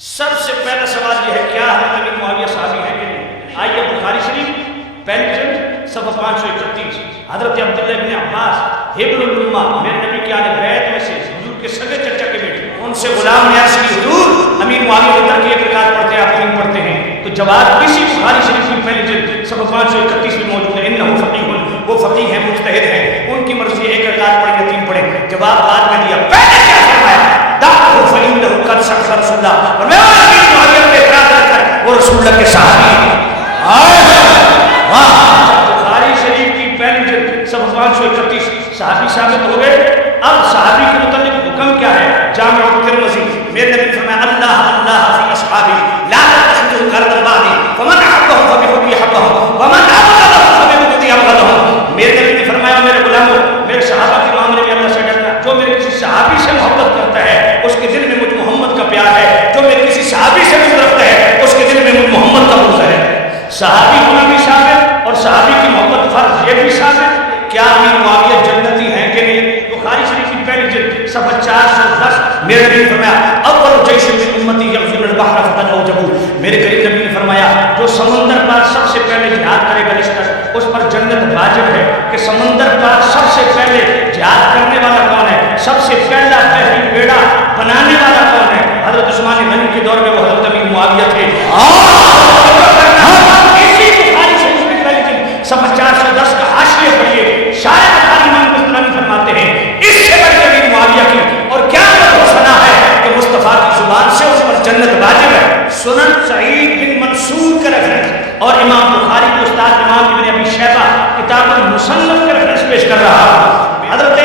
سب سے پہلا سوال یہ ہے کیا حضرت امیر معاویہ صحابی ہیں کہ نہیں؟ آئیے بخاری شریف پہلی جلد صفحہ 531 حضرت عبداللہ بن عباس حبر الامہ میرے نبی کے آل بیت میں سے حضور کے سگے چچا کے بیٹے ان سے غلام نے عرض کی حضور امیر معاویہ اتر کے ایک رکعت پڑھتے ہیں آپ 3 پڑھتے ہیں تو جواب اسی بخاری شریف کی پہلی جلد صفحہ 531 میں موجود ہے انہو فقیہ وہ فقیہ ہیں مجتہد ہیں ان کی مرضی ایک رکعت پڑھ کے 3 پڑھیں جواب بعد میں دیا پہلے کیا فرمایا دعو فإنه قد سخر رسول اللہ اور میں امیر معاویہ پہ اعتراض نہ کر وہ رسول اللہ کے صحابی ہیں بخاری شریف کی پہلی جلد صفحہ 531 صحابی ثابت ہو گئے اب صحابی کے متعلق حکم کیا ہے جامع الترمذی میرے نبی نے فرمایا اللہ اللہ فی اصحابی لا تتخذوا غرضا بعدی فمن احبهم فبحبی احبهم ومن ابغضهم فببغضی ابغضهم میرے نبی نے فرمایا میرے غلاموں میرے صحابہ کے معاملے میں اللہ سے ڈرنا جو میرے کسی صحابی سے محبت کرتا ہے اس کے دل میں مجھ محمد کا پیار ہے جو میرے کسی صحابی سے بغض رکھتا ہے اس کے دل میں مجھ محمد کا بغض ہے صحابی ہونا بھی ثابت اور صحابی کی محبت فرض یہ بھی ثابت کیا امیر معاویہ جنتی ہیں کہ نہیں بخاری شریف کی پہلی جلد صفحہ 410 میرے نبی نے فرمایا اول جیش من امتی یغزون البحر فتن اوجبوا میرے قریب نبی نے فرمایا جو سمندر پر سب سے پہلے جہاد کرے گا لشکر اس پر جنت واجب ہے کہ سمندر پر سب سے پہلے جہاد کرنے والا کون ہے سب سے پہلا بحری بیڑا بنانے والا کون ہے حضرت عثمان غنی کے دور میں وہ حضرت امیر معاویہ تھے اسی بخاری شریف کی پہلی جلد صفحہ 410 کا حاشیہ پڑھیے شاید بخاری امام مسلم فرماتے ہیں اس سے بڑھ کے امیر معاویہ کی اور کیا وہ سنا ہے کہ مصطفیٰ کی زبان سے اس پر جنت واجب ہے سنن سعید بن منصور کا ریفرنس اور امام بخاری کے استاد امام ابن ابی شیبہ کتاب المصنف کا ریفرنس پیش کر رہا حضرت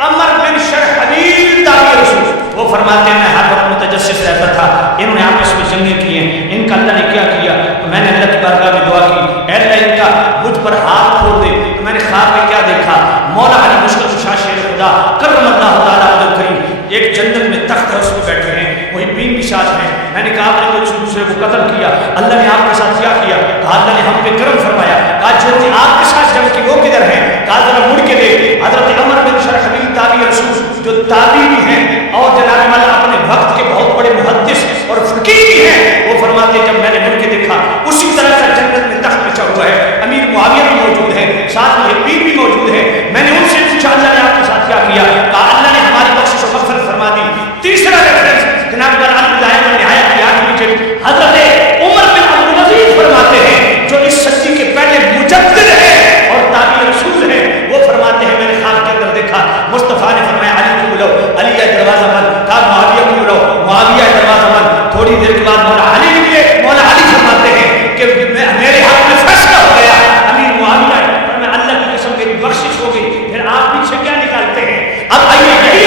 عمر بن شرحبیل تابعی رسول وہ فرماتے ہیں میں ہر وقت متجسس رہتا تھا انہوں نے آپس میں جنگیں کی ہیں ان کا اللہ نے کیا کیا تو میں نے اللہ کی بارگاہ میں دعا کی اے اللہ ان کا مجھ پر ہاتھ پھوڑ دے تو میں نے خواب میں کیا دیکھا مولا علی مشکل کشا شیر خدا کرم اللہ تعالیٰ عبد الکریم ایک جنت میں تخت ہے اس میں بیٹھے ہیں وہی بین بشاش ہیں میں نے کہا آپ نے دوسرے کو قتل کیا اللہ نے آپ کے ساتھ کیا کیا کہا اللہ نے ہم پہ کرم فرمایا کہا جو آپ کے ساتھ جنگ کی وہ کدھر ہیں کہا ذرا مڑ کے دیکھ حضرت عمر بن شرحبیل تابعی رسول جو تابعی بھی ہیں اور جناب والا اپنے وقت کے بہت بڑے محدث اور فقیہ بھی ہیں وہ فرماتے ہیں جب میں نے مڑ کے دیکھا اسی طرح سے جنت میں تخت بچھا ہوا ہے امیر معاویہ بھی موجود ہے ساتھ میں پیر بھی موجود ہے میں نے ان سے پوچھا اللہ نے آپ کے ساتھ کیا کیا کہا اللہ نے ہماری بخشش و مغفرت فرما دی تیسرا ریفرنس جناب والا البدایہ و النہایہ کی 8ویں جلد حضرت عمر بن عبد العزیز فرماتے ہیں جو اس صدی کے پہلے مجدد ہیں اور تابعی رسول ہیں وہ فرماتے ہیں میں نے خواب کے اندر دیکھا مصطفیٰ نے فرمایا علی کو بلاؤ علی ہے دروازہ بند کہا معاویہ کو بلاؤ معاویہ ہے دروازہ بند تھوڑی دیر کے بعد مولا علی نکلے مولا علی فرماتے ہیں کہ میرے ہاتھ میں فیصلہ ہو گیا امیر معاویہ ہے اور میں اللہ کی قسم میری بخشش ہو گئی پھر آپ پیچھے کیا نکالتے ہیں اب آئیے یہی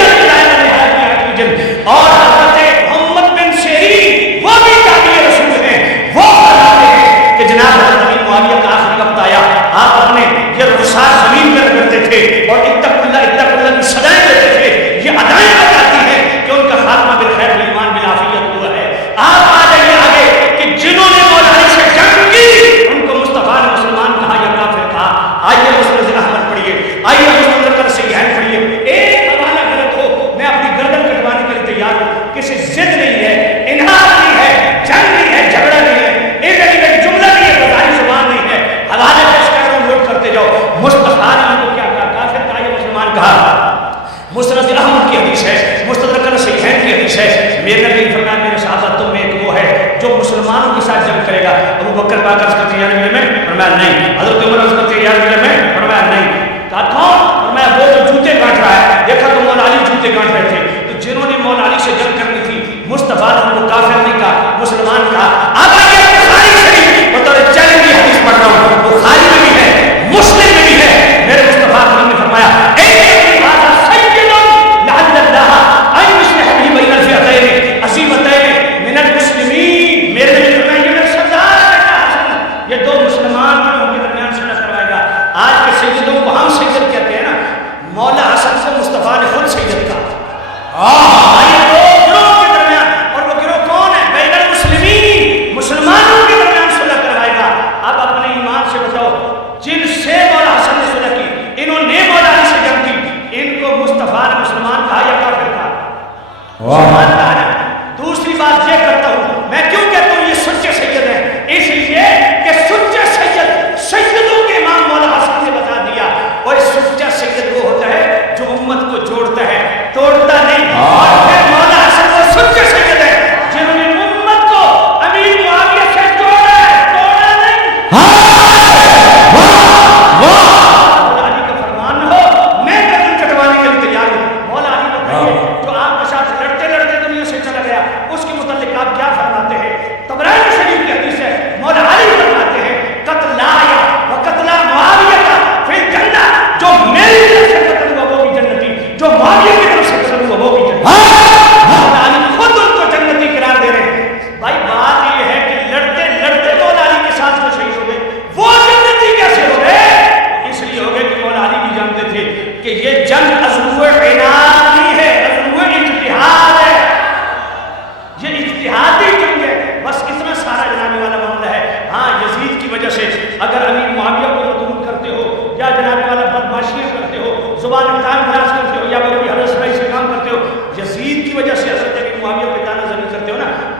اور حضرت محمد بن سیرین وہ بھی تابعی رسول ہیں وہ فرماتے ہیں کہ جناب حضرت امیر معاویہ کا آخری وقت آیا آپ اپنے یہ رخسار زمین پر کرتے تھے اور اتق اللہ کی صدائیں دیتے تھے یہ ادائیں بتاتی ہیں کہ ان کا خاتمہ بالخیر بالایمان بالعافیت ہوا ہے آپ آ جائیے آگے کہ جنہوں نے مولا علی سے جنگ کی ان کو مصطفیٰ نے مسلمان کہا یا کافر کہا آئیے مسند احمد پڑھیے آئیے مسند صحیحین پڑھیے ایک حوالہ غلط ہو میں اپنی گردن کٹوانے کے لیے تیار ہوں کسی ضد نہیں ہے انہار نہیں ہے جنگ نہیں ہے جھگڑا نہیں ہے ایک جملہ نہیں ہے بظاہر زبان نہیں ہے حوالے پیش کر رہا ہوں نوٹ کرتے جاؤ مصطفیٰ نے ان کو کیا کہا کافر کہا یا مسلمان کہا مسند احمد کی حدیث ہے مستدرک صحیحین کی حدیث ہے میرے نبی نے فرمایا میرے صحابہ تم میں ایک وہ ہے جو مسلمانوں کے ساتھ جنگ کرے گا ابو بکر پاک عرض کرتے ہیں یا میں فرمایا نہیں حضرت عمر عرض کرتے ہیں یا میں فرمایا نہیں کہا کون فرمایا وہ جو جوتے کاٹ رہا ہے دیکھا تو مولا علی جوتے کاٹ رہے تھے تو جنہوں نے مولا علی سے جنگ کرنی تھی مصطفیٰ نے ان کو کافر نہیں کہا مسلمان کہا اب آئیے بخاری شریف بطور چیلنج کی حدیث پڑھ رہا ہوں بخاری میں بھی ہے مسلم میں بھی ہے میرے مصطفیٰ نے فرمایا یہ دو مسلمان بڑوں کے درمیان صلح کروائے گا آج کے سیدوں کو ہم سید کہتے ہیں نا مولا حسن سے مصطفیٰ نے خود سید کہا یہ دو گروہ کے درمیان اور وہ گروہ کون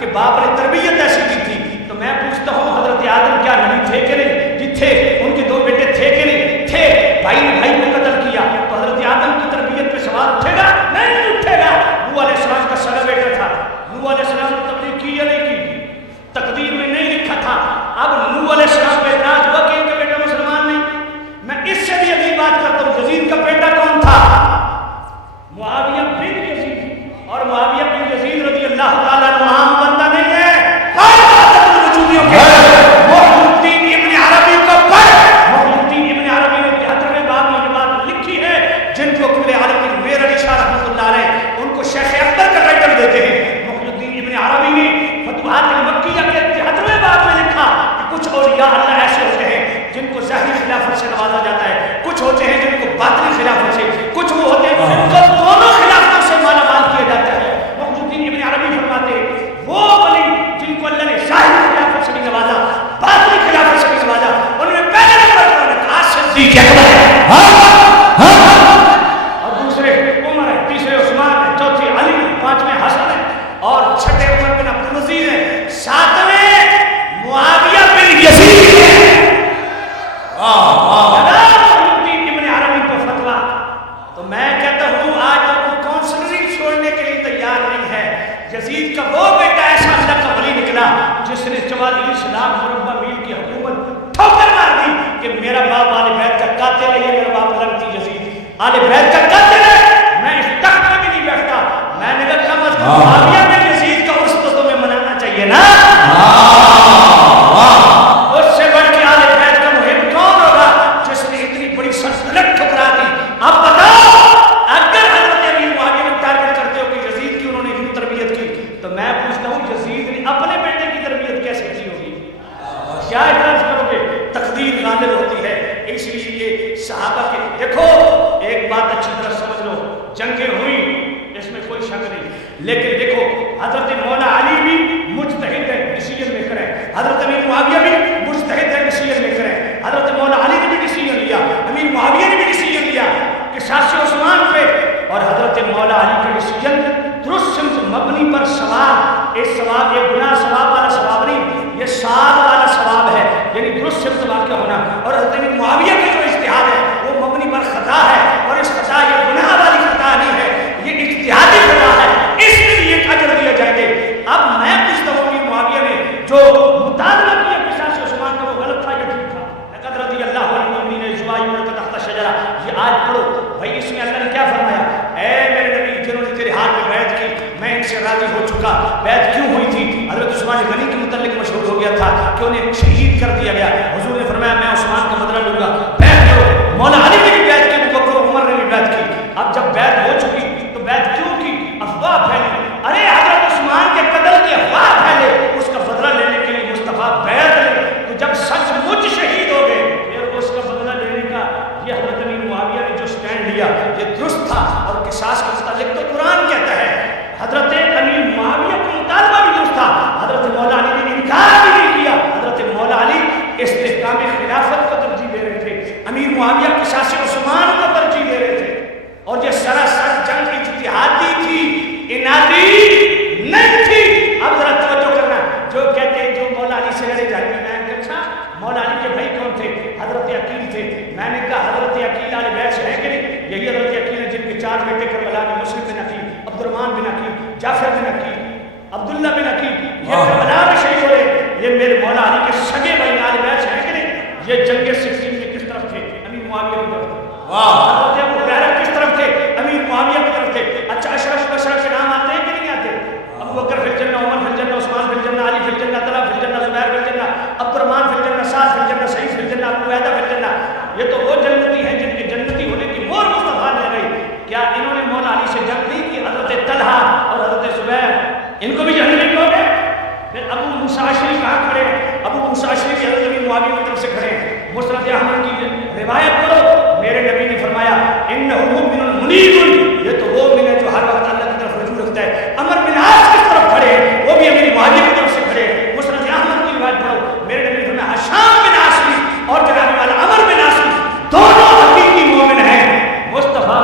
کہ باپ نے تربیت ایسی کی تھی. تو میں پوچھتا ہوں حضرت آدم کیا نبی تھے کہ نہیں؟ جی تھے. ان کے 2 بیٹے تھے کہ نہیں؟ تھے. بھائی نے بھائی کو قتل کیا تو حضرت آدم کی تربیت پہ سوال اٹھے گا؟ نہیں اٹھے گا. نوح علیہ السلام کا سگا بیٹا تھا. نوح علیہ السلام نے تبلیغ کی یا نہیں کی؟ تقدیر میں نہیں لکھا تھا. اب نوح علیہ السلام پہ اعتراض ہوا کہ ان کا بیٹا مسلمان نہیں. میں اس سے بھی اگلی بات کرتا ہوں. یزید کا بیٹا کون تھا؟ معاویہ بن یزید. اور معاویہ بن یزید رضی اللہ تعالیٰ عنہ عام بندہ نہیں ہے. محی الدین ابن عربی کو پڑھ. محی الدین ابن عربی نے 73ویں باب میں یہ بات لکھی ہے جن کو قبلِ عالم میر علی شاہ رحمۃ اللہ علیہ ان کو شیخ اکبر کا ٹائٹل دیتے ہیں. محی الدین ابن عربی نے فتوحات المکیہ کے 73ویں باب میں لکھا کہ کچھ اولیاء اللہ ایسے ہوتے ہیں جن کو ظاہری خلافت سے نوازا جاتا ہے, کچھ ہوتے ہیں جن کو باطنی خلافت سے, کچھ وہ ہوتے ہیں جن کو دونوں خلافتوں سے مالا مال کیا جاتا ہے. محی الدین ابن عربی فرماتے ہیں وہ ولی جن کو اللہ نے ظاہری خلافت سے بھی نوازا, باطنی خلافت سے بھی نوازا, ان میں پہلے نمبر پر کہا صدیق اکبر ہے, اور دوسرے عمر ہے, تیسرے عثمان ہے, چوتھے علی ہے, پانچویں حسن ہے, اور چھٹے عمر بن عبد العزیز ہے, ساتویں معاویہ بن یزید ہے. ابن عربی کو فتوا. تو میں کہتا ہوں آج تک وہ کونسلری چھوڑنے کے لیے تیار نہیں ہے. یزید کا وہ بیٹا ایسا اللہ کا ولی نکلا جس نے 44 لاکھ مربع میل کی حکومت ٹھوکر مار دی کہ میرا باپ آل بیت کا قاتل ہے, یہ میرا باپ لڑتی یزید آل بیت کا قاتل ہے, میں اس تخت میں بھی نہیں بیٹھتا. میں نے کہا کم از کم معاویہ بن یزید کا عرس تو تمہیں منانا چاہیے نا. اس سے بڑھ کے آل بیت کا محب کون ہوگا جس نے اتنی بڑی سلطنت ٹھکرا دی. اب بتاؤ اگر حضرت امیر معاویہ کو ٹارگٹ کرتے ہو کہ یزید کی انہوں نے یوں تربیت کی, تو میں پوچھتا ہوں یزید نے اپنے بیٹے کی تربیت کیسے کی ہوگی؟ کیا اعتراض کرو گے؟ تقدیر غالب ہوتی ہے. اس لیے صحابہ کے دیکھو ایک بات اچھی طرح سمجھ لو, جنگیں ہوئی اس میں کوئی شک نہیں, لیکن دیکھو حضرت مولا علی بھی مجتہد ہے, ڈیسیجن میکر ہے. حضرت امیر معاویہ بھی مجتہد ہے, ڈیسیجن میکر ہے. حضرت مولا علی نے بھی ڈیسیجن لیا, امیر معاویہ نے بھی ڈیسیجن لیا قصاص عثمان پہ, اور حضرت مولا علی کا ڈیسیجن درست سمت مبنی پر ثواب. ایک ثواب, یہ گناہ ثواب والا ثواب نہیں, یہ ثواب والا ثواب ہے, یعنی درست سمت واقع ہونا. اور حضرت امیر معاویہ کا جو اجتہاد ہے وہ مبنی پر خطا ہے, اور اس خطا یہ گناہ والی خطا نہیں ہے, یہ اجتہادی خطا ہے, اس لیے یہ اجر دیا جائیں گے. اب میں پوچھتا ہوں امیر معاویہ نے جو مطالبہ کیا قصاص عثمان کا وہ غلط تھا یا ٹھیک تھا؟ لقد رضی اللہ عنہ المؤمنین اذ یبایعونک تحت الشجرہ. یہ آج پڑھو بھائی, اس میں اللہ نے کیا فرمایا؟ اے میرے نبی جنہوں نے تیرے ہاتھ میں بیعت کی میں ان سے راضی ہو چکا. بیعت کیوں ہوئی تھی؟ حضرت عثمان غنی کے متعلق مشہور ہو گیا تھا کہ انہیں شہید کر دیا گیا. حضور نے فرمایا میں عثمان کا بدلہ لوں گا, بیعت کرو. مولا علی نے بھی بیعت کی, ابو بکر عمر نے بھی بیعت کی. اب جب بیعت ہو چکی تو بیعت کیوں کی؟ افواہ پھیلی. ارے حضرت عثمان کے قتل کی افواہ پھیلے, اس کا بدلہ لینے کے لیے مصطفیٰ بیعت لے. تو جب سچ مچ شہید ہو گئے پھر اس کا بدلہ لینے کا یہ حضرت امیر معاویہ نے جو سٹینڈ لیا یہ درست تھا. اور قصاص کے متعلق تو قرآن کہتا ہے. حضرت امیر معاویہ کا مطالبہ بھی درست تھا, حضرت مولا علی نے انکار بھی نہیں کیا. حضرت مولا علی استحکام خلافت کو ترجیح دے رہے تھے, امیر معاویہ قصاص عثمان کو ترجیح دے رہے تھے. اور یہ سراسر جنگ اجتہادی تھی, انادی نہیں تھی. اب ذرا توجہ کرنا, جو کہتے ہیں جو مولا علی سے لڑے جاتے ہیں, میں نے اچھا مولا علی کے بھائی کون تھے؟ حضرت عقیل تھے. میں نے کہا حضرت عقیل آل بیت سے ہے کہ نہیں؟ یہی حضرت عقیل ہیں جن کے 4 بیٹے کربلا میں, مسلم بن عقیل, عبد الرحمن بن عقیل, جعفر بن عقیل, عبداللہ بن عقیل, یہ کربلا میں شہید ہوئے. یہ میرے مولا علی کے سگے بھائی آل بیت سے ہے کہ نہیں؟ یہ جنگ صفین میں کس طرف تھے؟ امیر معاویہ کی طرف تھے. حضرت ابو ہریرہ کس طرف تھے؟ امیر معاویہ کی طرف تھے. اچھا اشرف البشر کے نام آتے ہیں کہ نہیں آتے؟ ابو بکر فی الجنہ, عمر فی الجنہ, عثمان فی الجنہ, علی فی الجنہ, طلحہ فی الجنہ, زبیر فی الجنہ, عبد الرحمن فی الجنہ, سعد فی الجنہ, سعید فی الجنہ, ابو عبیدہ فی الجنہ. یہ تو وہ جنتی ہیں جن کے جنتی ہونے کی مہر مصطفیٰ نے لگائی. کیا انہوں نے مولا علی سے جنگ نہیں کی؟ حضرت طلحہ اور حضرت زبیر ان کو بھی جہنمی کہو گے؟ پھر ابو موسیٰ اشعری کہاں کھڑے ہیں؟ ابو موسیٰ اشعری بھی حضرت امیر معاویہ کی طرف سے کھڑے ہیں. مسند احمد کی روایت کرو, میرے نبی نے فرمایا انہ مؤمن منیب, یہ تو وہ مومن ہے جو ہر وقت اللہ کی طرف رجوع رکھتا ہے. عمر بن عاص کس طرف کھڑے ہیں؟ وہ بھی امیر معاویہ کی طرف سے کھڑے ہیں. مسند احمد کی روایت کرو, میرے نبی نے فرمایا ہشام بن عاص اور جناب والا عمر بن عاص دونوں حقیقی مومن ہیں. مصطفیٰ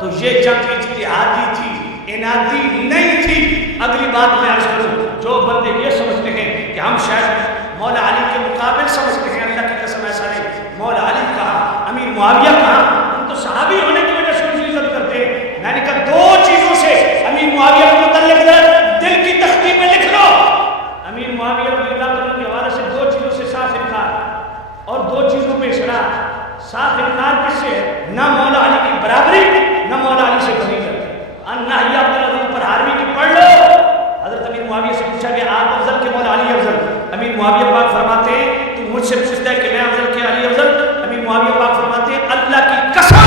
کو جنگ اجتہادی تھی, انادی نہیں تھی. اگلی بات میں عرض کروں، جو بندے یہ سمجھتے ہیں کہ ہم شاید مولا علی کے مقابل سمجھتے ہیں، اللہ کی قسم ایسا نہیں. مولا علی کہا، امیر معاویہ کہا، ہم تو صحابی ہونے کی وجہ سے ان کی عزت کرتے ہیں. میں نے کہا دو چیزوں سے امیر معاویہ کے متعلق دل کی تختی میں لکھ لو. امیر معاویہ رضی اللہ عنہ کے حوالے سے دو چیزوں سے صاف انکار اور دو چیزوں پہ اصرار. صاف انکار کس سے ہے؟ نہ مولا علی کی برابری، نہ مولا علی سے فضیلت. نہی عبدالعزیز پر ہاروی کی پڑھ لو. حضرت امیر معاویہ سے پوچھا کہ آپ افضل کہ مولا علی افضل؟ امیر معاویہ پاک فرماتے ہیں تو مجھ سے پوچھتا ہے کہ میں افضل کہ علی افضل؟ امیر معاویہ پاک فرماتے ہیں اللہ کی قسم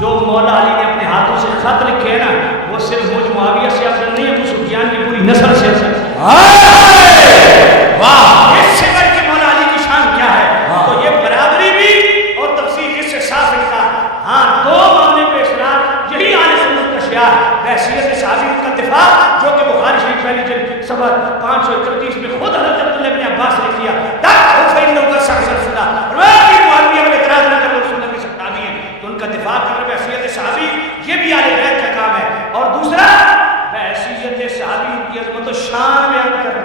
جو مولا علی نے اپنے ہاتھوں سے خط لکھے ہیں نا، وہ صرف مجھ معاویہ سے افضل نہیں ہے، ابو سفیان کی پوری نسل سے افضل ہے. واہ، اس سے بڑھ کے مولا علی کی شان کیا ہے؟ تو یہ برابری بھی اور تفصیل اس سے صاف انکار. ہاں، دو معاملے پہ اصرار، یہی اہل سنت کا شعار. بحیثیت صحابی کا دفاع جو کہ بخاری شریف پہلی جلد صفحہ 531 میں خود حضرت عبداللہ بن عباس نے کیا. تو ان کا دفاع کرنا بحیثیت صحابی یہ بھی اہل بیت کا کام ہے. اور دوسرا بحیثیت صحابی کی عظمت و شان بیان کرنا.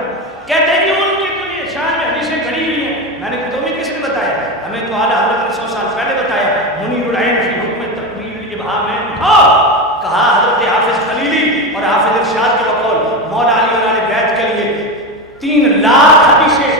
کہتے ہیں کہ ان کی تو یہ شان میں حدیثیں کھڑی ہوئی ہیں. میں نے تمہیں کس نے بتایا؟ ہمیں تو اعلیٰ حضرت نے 100 سال پہلے بتایا. منیر العین فی حکم تقریر الابہام میں اٹھاؤ، کہا حضرت حافظ خلیلی اور حافظ ارشاد کے بقول مولا علی اور اہل بیت کے لیے 3 لاکھ حدیثیں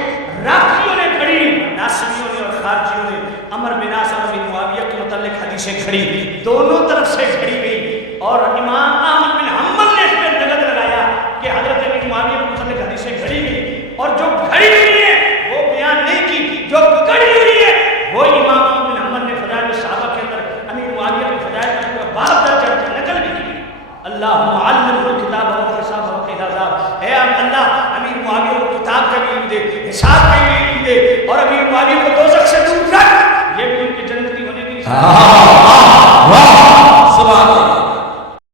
رافضیوں نے کھڑی، ناصبیوں نے اور خارجیوں نے عمر بن عاص بن معاویہ کے متعلق حدیثیں کھڑی، دونوں طرف سے کھڑی گئی. اور امام احمد بن حنبل نے اس پہ دغت لگایا کہ حضرت امیر معاویہ کے متعلق حدیثیں کھڑی گئی، اور جو کھڑی ہوئی ہیں وہ بیان نہیں کی، جو کڑی ہوئی ہے وہ امام احمد بن حنبل نے فضائل الصحابہ کے اندر امیر معاویہ کی فضائل کا پورا باب درج کر کے نقل بھی کی. اللہم علمہ الکتاب والحساب والحساب. اے اللہ امیر معاویہ کو کتاب کا بھی علم دے، حساب کا بھی علم دے، اور امیر معاویہ کو دوزخ سے دور رکھ. یہ بھی ان کی جنتی ہونے کی